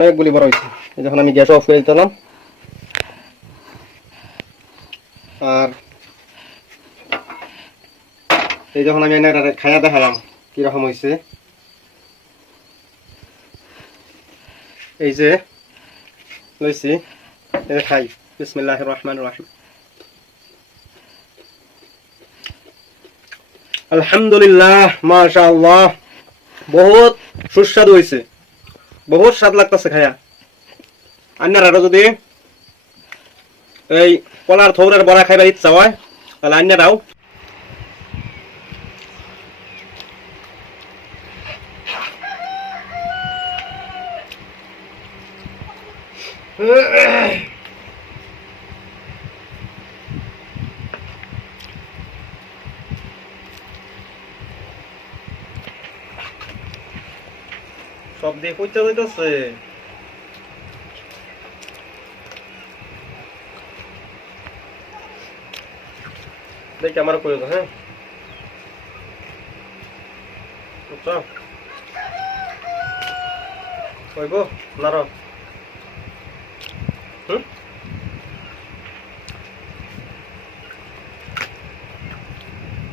অনেকগুলি বড় হয়েছে। যখন আমি গ্যাস অফ করে দিতাম আর এই যখন আমি খাইয়া দেখালাম কিরকম হয়েছে, এই যে লইছি এটা খাই। বিসমিল্লাহির রহমানির রহিম। আলহামদুলিল্লাহ, মাশাআল্লাহ, বহুত সুস্বাদু হয়েছে, বহুত স্বাদ লাগতেছে খায়া। আপনারা যদি এই কলার থৌরের বড়া খাইবার ইচ্ছা হয় তাহলে আপনারাও সব দিয়ে পচা যাইতেছে। দেখি আমার করে দাও। হ্যাঁ, বুঝছো? কইব নারো। হুম,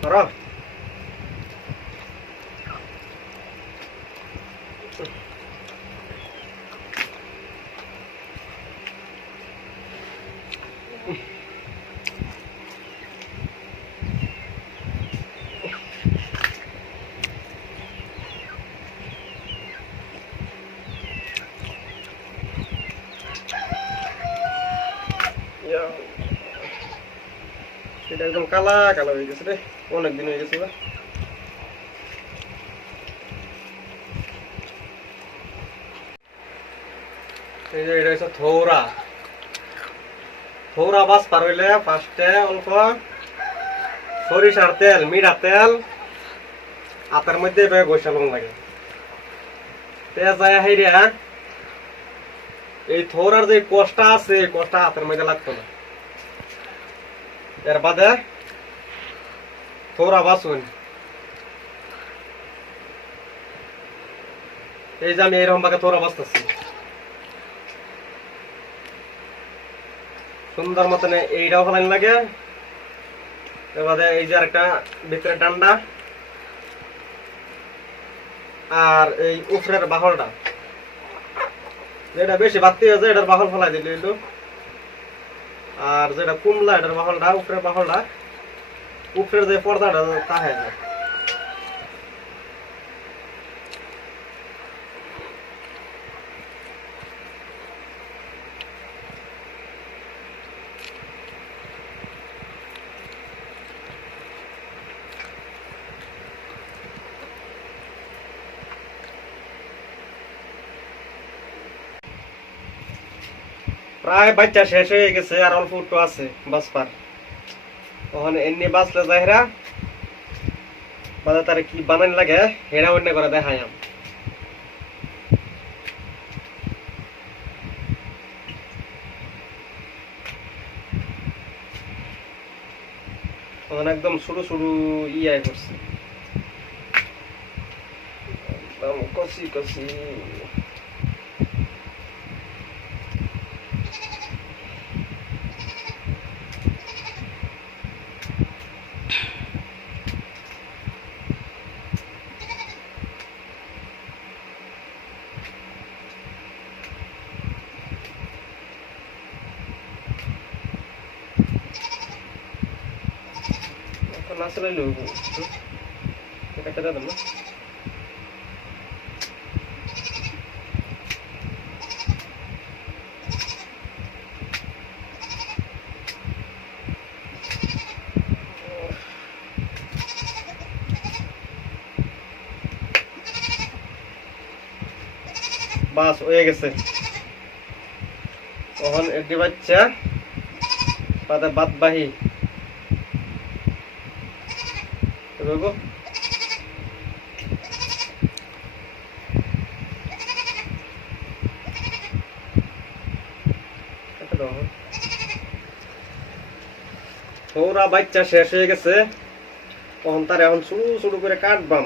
নারো। এটা একদম কালা কালা হয়ে গেছে রে, অনেকদিন হয়ে গেছে না। এই যে এটা হচ্ছে থৌরা। থৌরা বাস পার হইলে ফার্স্টে অল্প সরিষার তেল, মিঠা তেল আতার মধ্যে বৈশালন লাগে। তেজায় হাইরা এই থৌরার যে কষ্টা আছে, কষ্টা হাতের মধ্যে লাগতো না। এর বাদে থৌরা বাসুন। এই যে আমি এইরকম ভাবে থৌরা বাসতেছি সুন্দর মতন। এইটাও ফেলাইন লাগে। এর বাদে এই যে আরেকটা ভিতরে ডান্ডা আর এই উপরের বাহলটা, যেটা বেশি বাড়তি হয়েছে এটার বাহল ফেলাই দিল। আর যেটা কুমলা এটার বাহলটা, উপরের বাহলটা, উপরের যে পর্দাটা তা হয়ে যায়। প্রায় বাচ্চা শেষ হয়ে গেছে, আর অল্প একটু আছে বাঁচবার। ওখানে এমনি বাঁচলে যাইরা বাদে তার কি বানান লাগে হেরা অন্য করে দেখাই। ওখানে একদম শুরু শুরু ইয়াই করছে, একদম কষি কষি। নাচলে লোক এটা কেটে দেন না। বাস হয়ে গেছে। তখন একটি বাচ্চা তাদের বাদ বাহি ওরা বাচ্চা শেষ হয়ে গেছে। তখন তার এখন শুরু শুরু করে কাটবাম।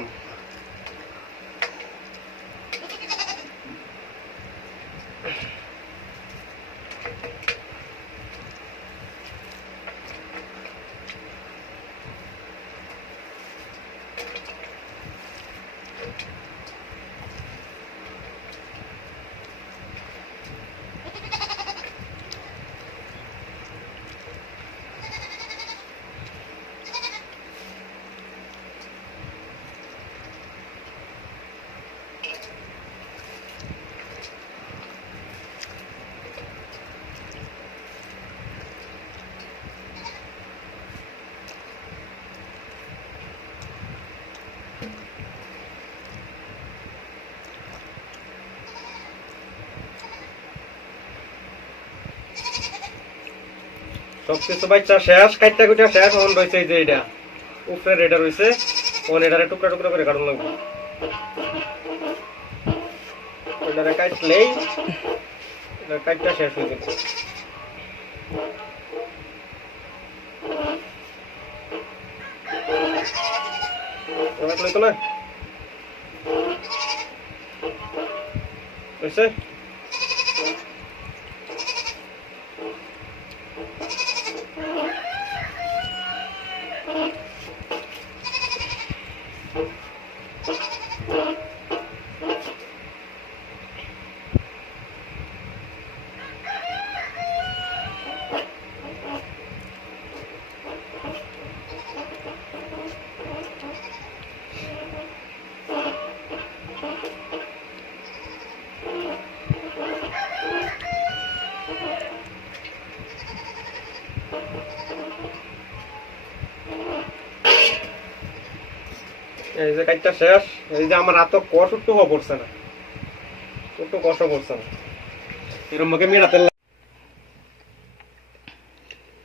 সবকিছু বাচ্চা শেষ, কাটটা কুটা শেষ। ওন রয়েছে এই যে এটা উপরে রেডা রয়েছে, ওন এটারে টুকরা টুকরা করে কাটুন লাগবে। এটারে কাটলেই এটা কাটটা শেষ হয়ে যাবে। তো না হয়েছে। এই যে কাটটা শেষ। এই যে আমার হাত কষ একটু পড়ছে না, একটু কষ পড়ছে না, এরকম মুখে মেড়াতে।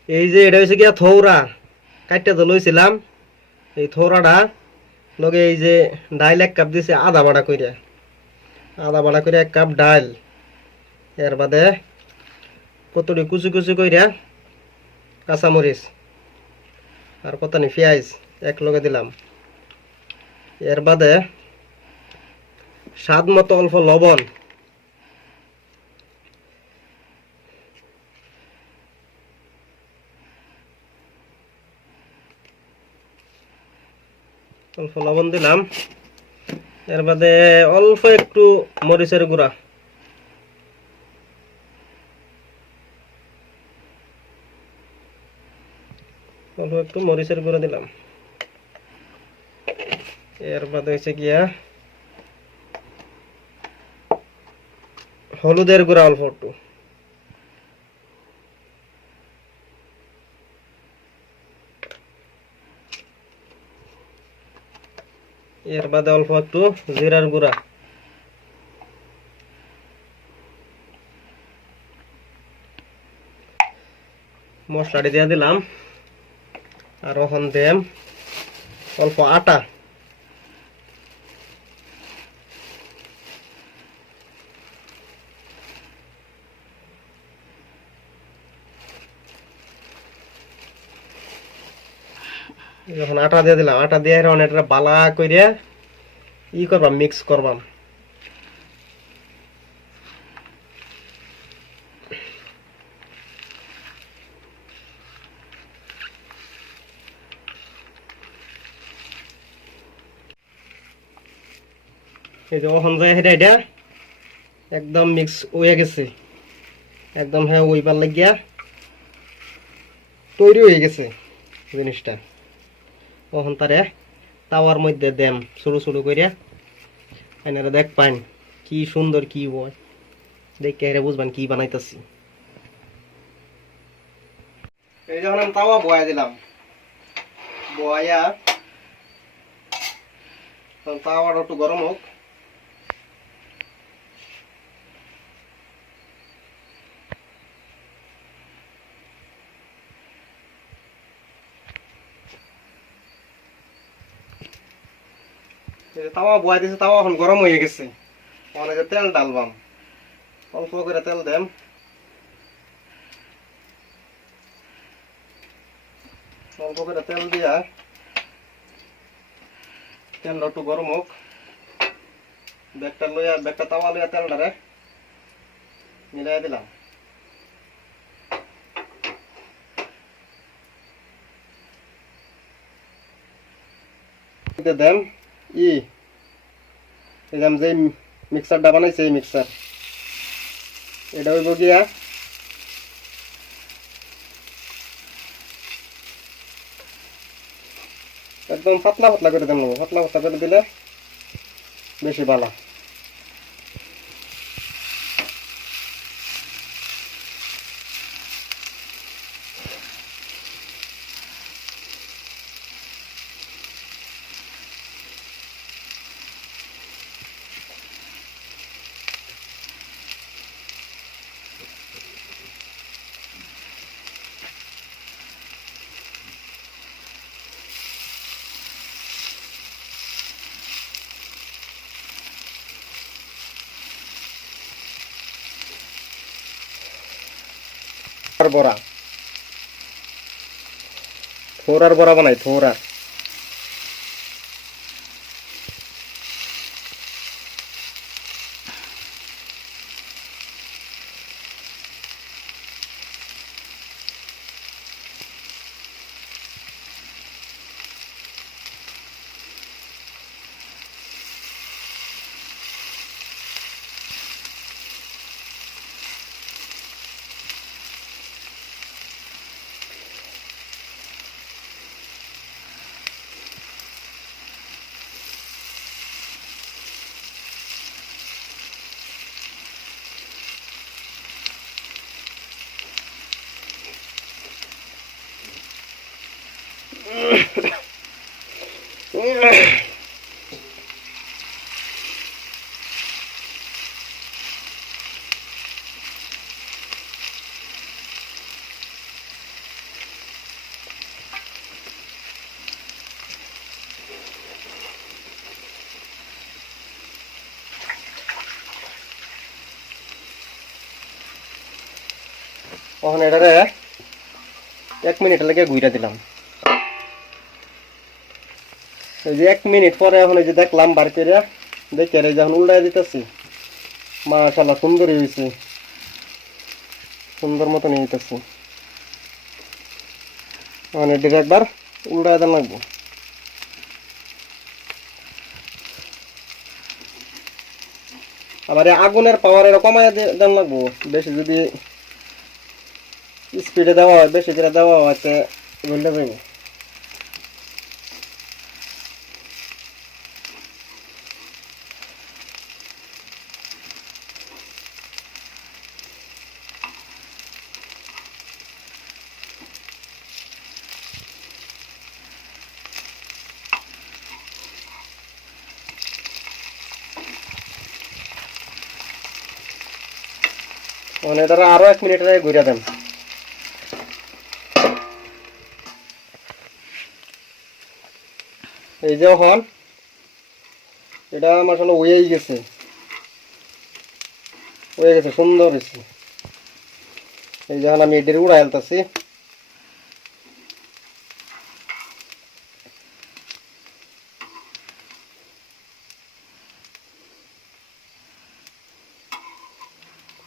এই যে এটা হয়েছে গিয়া থৌরা, কাটটা তো লইছিলাম। এই থৌরাটা লগে এই যে ডাইল 1 কাপ দিছে, আধা বাড়া কইরা, আধা বাড়া করে 1 কাপ ডাল। এর বাদে কতটি কুচি কুচি কইরা কাঁচামরিচ আর কতনি পেঁয়াজ এক লগে দিলাম। এর বাদে স্বাদ মতো অল্প লবণ, অল্প লবণ দিলাম। এর বাদে অল্প একটু মরিচের গুঁড়া, অল্প একটু মরিচের গুঁড়া দিলাম। এর বাদে হচ্ছে গিয়া হলুদের গুঁড়া অল্প একটু, এর বাদে অল্প একটু জিরার গুঁড়া, মশলাটি দিয়ে দিলাম। আর ওখান দেম অল্প আটা, যখন আটা দিয়ে দিলাম, আটা দিয়ে এটা বালা করে ই করবাম, মিক্স করবাম। এই যে ওখান যায় এটা এটা একদম মিক্স হয়ে গেছে, একদম হ্যাঁ ওইবার লাগিয়া তৈরি হয়ে গেছে জিনিসটা। ওখান তারে তাওয়ার মধ্যে দেম ছোটো ছোটো করিয়া, এনারা দেখ পান কি সুন্দর কি বয়, দেখে এরা বুঝবেন কি বানাইতেছি। এই যখন আমি তাওয়া বয়া দিলাম, বয়া তাওয়াটা একটু গরম হোক। তাওয়া বয়া দিছে, তাওয়া এখন গরম হয়ে গেছে। অনেকে তেল ডালবাম, অল্প করে তেল দেম। অল্প করে তেল দিয়া তেলটা একটু গরম হোক, ব্যাগটা লইয়া ব্যাগটা তাওয়া লইয়া তেলটারে মিলাই দিলাম। দেন এই যে আমি যে মিক্সারটা বানাইছি এই মিক্সার এটা হইব গিয়া একদম পাতলা পাতলা করে দেন, পাতলা পাতলা করে দিলে বেশি ভালো। বড়া থোরার বড়া বানাই থোরা। এখন এটারে 1 মিনিট লাগে ঘুরে দিলাম। এই যে 1 মিনিট পরে এখন এই যে দেখলাম বার করে দেখে যখন উল্টাই দিতেছি মাশাআল্লাহ সুন্দর হয়েছে, সুন্দর মতন হইতেছে। এখন এটাকে একবার উল্টাই দেন লাগবো। আবার আগুনের পাওয়ার এটা কমায় দেন লাগবো, বেশি যদি স্পিডে দেওয়া হয় বেশি করে দেওয়া হয় গলে যাবে। মানে এটা আরো 1 মিনিট ঘুরে দেন। এই যে এখন এটা মাশাআল্লাহ হয়ে গেছে, সুন্দর হয়েছে। এই যখন আমি এদের উড়াই আলতাছি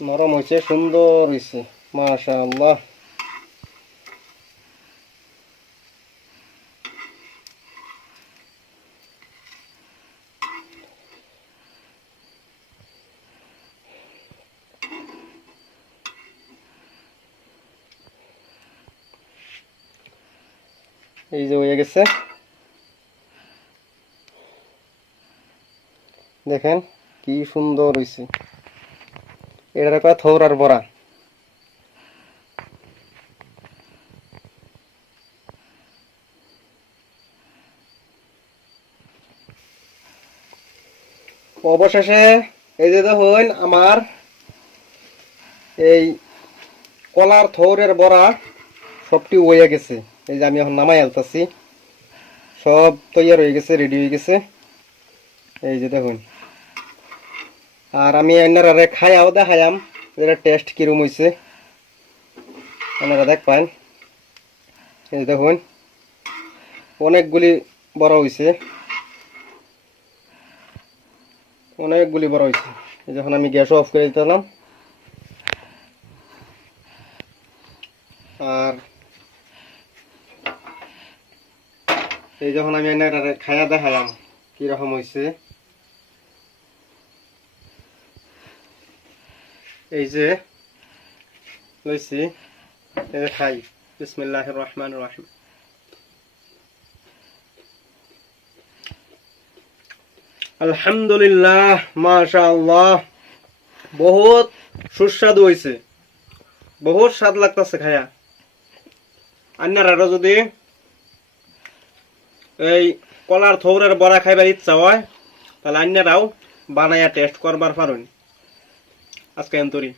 নরম হয়েছে, সুন্দর হয়েছে মাশাআল্লাহ। এই যে হয়ে গেছে, দেখেন কি সুন্দর হয়েছে। এটার কয় থৌরার বড়া। অবশেষে এই যে দেখুন আমার এই কলার থৌরের বড়া সবটি হয়ে গেছে। এই যে আমি এখন নামাই আলতাছি, সব তৈরি হয়ে গেছে, রেডি হয়ে গেছে। এই যে দেখুন, আর আমি আপনারা খাইয়াও দেখাইম এটা টেস্ট কিরম হয়েছে, আপনারা দেখ পান। এই দেখুন অনেকগুলি বড় হয়েছে, অনেকগুলি বড় হয়েছে। যখন আমি গ্যাস অফ করে দিতাম আর এই যখন আমি খাইয়া দেখালাম কিরকম হয়েছে, এই যে লইছি, এই যে খাই। বিসমিল্লাহির রহমানির রহিম। আলহামদুলিল্লাহ, মাশাআল্লাহ, বহুত সুস্বাদু হয়েছে, বহুত স্বাদ লাগতেছে খায়া। আপনারা যদি এই কলার থৌরের বড়া খাইবার ইচ্ছা হয় তাহলে আপনারাও বানাইয়া টেস্ট করবার পারেন। আজকে এন্তরি।